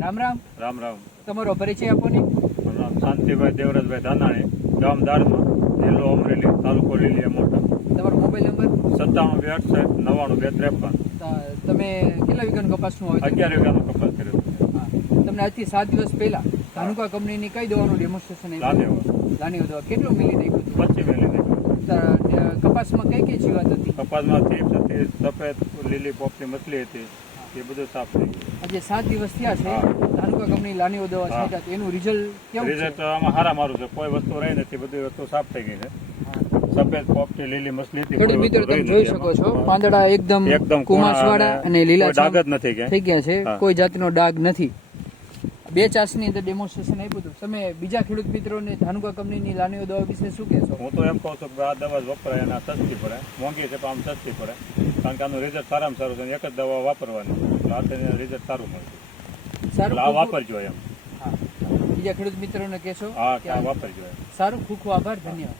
રામ રામ. રામ રામ. તમારો પરિચય આપો ને. નામ શાંતિભાઈ દેવરાજભાઈ ધાનાણી ગામ દારમાં જિલ્લો અમરેલી તાલુકો લીલિયા મોટા. તમારો મોબાઈલ નંબર? સત્તાણું બે અડસઠ નવ્વાણું બે ત્રેપન. તમે કેટલા વીઘાનું કપાસનું વાવેતર અગિયાર વીઘાનું કપાસ કર્યો. હા. તમને આજથી સાત દિવસ પહેલા ધાનુકા કંપનીની કઈ દવાનું ડેમોન્સ્ટ્રેશન લાદેવો લાની દવા. કેટલું મિલી નાખ્યું પચીસ મિલી નાખ્યો. કપાસમાં કઈ કઈ જીવાત હતી? કપાસમાં હતી સફેદ લીલી પોપની મછલી હતી એ બધું સાફ થઈ ગયું. આજે સાત દિવસ થયા છે. ધાનુકા કંપની લાની દવા. છાંટ્યા એનું રિઝલ્ટ કેવું રિઝલ્ટ આમાં હારા મારું છે. કોઈ વસ્તુ રહી નથી. બધી વસ્તુ સાફ થઈ ગઈ છે. સફેદ પોપટી લીલી મછલી હતી. ખેડૂત મિત્રો તમે જોઈ શકો છો. પાંદડા એકદમ એકદમ કુમાસવાળા અને લીલા ડાઘ જ નથી કે થઈ ગયા છે. કોઈ જાતનો ડાઘ નથી. બે ચાસની અંદર ડેમોન્સ્ટ્રેશન આપ્યું હતું. તમે બીજા ખેડૂત મિત્રોને ધાનુકા કંપનીની લાનીઓ દવા વિશે શું કહેશો? હું તો એમ કહું છું કે આ દવા વપરાય અને આ સસ્તી પડે. મોંઘી છે પણ આમ સસ્તી પડે. કારણ કે આનું રિઝલ્ટ સારામાં સારું છે એક જ દવા વાપરવાની. એટલે આ તેનું રિઝલ્ટ સારું મળશે. સારું એટલે આ વાપરજો એમ. હા. બીજા ખેડૂત મિત્રોને કહેશો હા વાપરજો સારું ખૂબ ખૂબ આભાર ધન્યવાદ.